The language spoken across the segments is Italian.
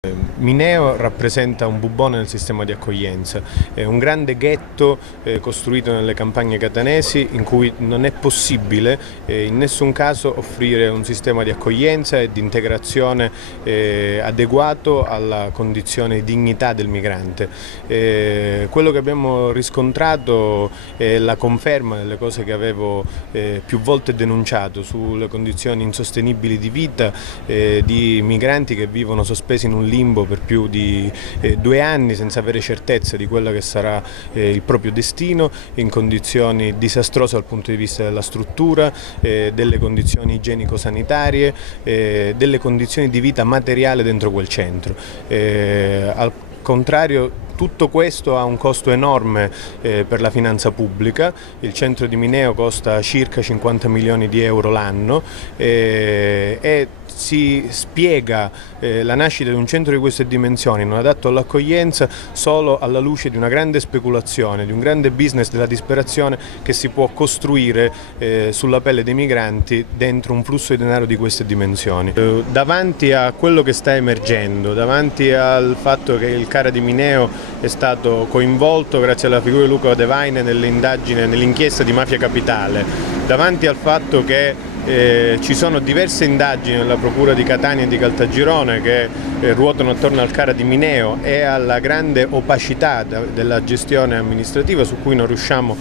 Mineo rappresenta un bubbone nel sistema di accoglienza, è un grande ghetto costruito nelle campagne catanesi in cui non è possibile in nessun caso offrire un sistema di accoglienza e di integrazione adeguato alla condizione di dignità del migrante. Quello che abbiamo riscontrato è la conferma delle cose che avevo più volte denunciato sulle condizioni insostenibili di vita di migranti che vivono sospesi in un limbo per più di 2 anni senza avere certezza di quello che sarà il proprio destino, in condizioni disastrose dal punto di vista della struttura, delle condizioni igienico-sanitarie, delle condizioni di vita materiale dentro quel centro. Al contrario, tutto questo ha un costo enorme per la finanza pubblica. Il centro di Mineo costa circa 50 milioni di euro l'anno e si spiega la nascita di un centro di queste dimensioni non adatto all'accoglienza solo alla luce di una grande speculazione, di un grande business della disperazione che si può costruire sulla pelle dei migranti dentro un flusso di denaro di queste dimensioni. Davanti a quello che sta emergendo, davanti al fatto che il CARA di Mineo è stato coinvolto grazie alla figura di Luca Odevaine nell'inchiesta di Mafia Capitale, davanti al fatto che ci sono diverse indagini nella Procura di Catania e di Caltagirone che ruotano attorno al CARA di Mineo e alla grande opacità della gestione amministrativa su cui non riusciamo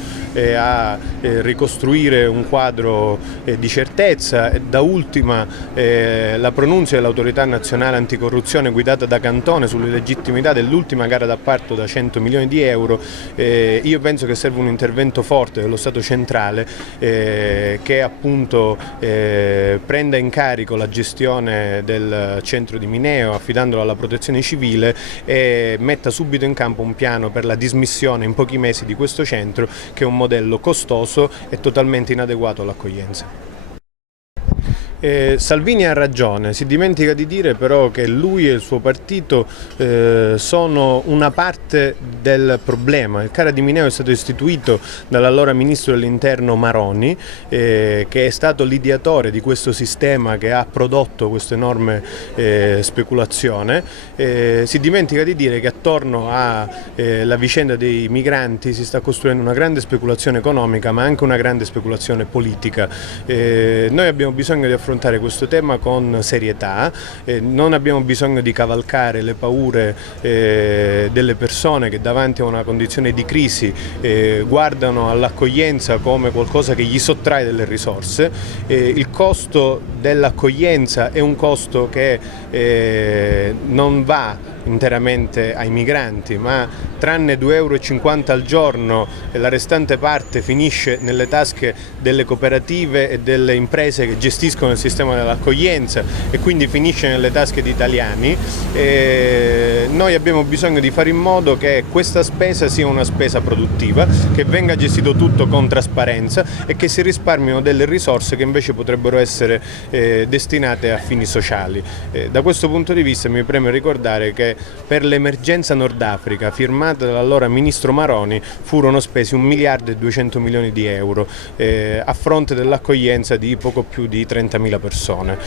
a ricostruire un quadro di certezza. Da ultima la pronuncia dell'Autorità Nazionale Anticorruzione guidata da Cantone sull'illegittimità dell'ultima gara d'appalto da 100 milioni di euro. Io penso che serve un intervento forte dello Stato centrale che appunto prenda in carico la gestione del centro di Mineo affidandola alla protezione civile e metta subito in campo un piano per la dismissione in pochi mesi di questo centro, che è un modello costoso e totalmente inadeguato all'accoglienza. Salvini ha ragione, si dimentica di dire però che lui e il suo partito sono una parte del problema. Il CARA di Mineo è stato istituito dall'allora ministro dell'interno Maroni, che è stato l'ideatore di questo sistema che ha prodotto questa enorme speculazione. Si dimentica di dire che attorno alla vicenda dei migranti si sta costruendo una grande speculazione economica ma anche una grande speculazione politica. Noi abbiamo bisogno di affrontare questo tema con serietà, non abbiamo bisogno di cavalcare le paure delle persone che davanti a una condizione di crisi guardano all'accoglienza come qualcosa che gli sottrae delle risorse. Il costo dell'accoglienza è un costo che non va interamente ai migranti, ma tranne 2,50 € al giorno la restante parte finisce nelle tasche delle cooperative e delle imprese che gestiscono il sistema dell'accoglienza e quindi finisce nelle tasche di italiani. Noi abbiamo bisogno di fare in modo che questa spesa sia una spesa produttiva, che venga gestito tutto con trasparenza e che si risparmino delle risorse che invece potrebbero essere destinate a fini sociali. Da questo punto di vista mi preme ricordare che per l'emergenza Nord Africa firmata dall'allora ministro Maroni furono spesi 1 miliardo e 200 milioni di euro a fronte dell'accoglienza di poco più di 30.000 persone.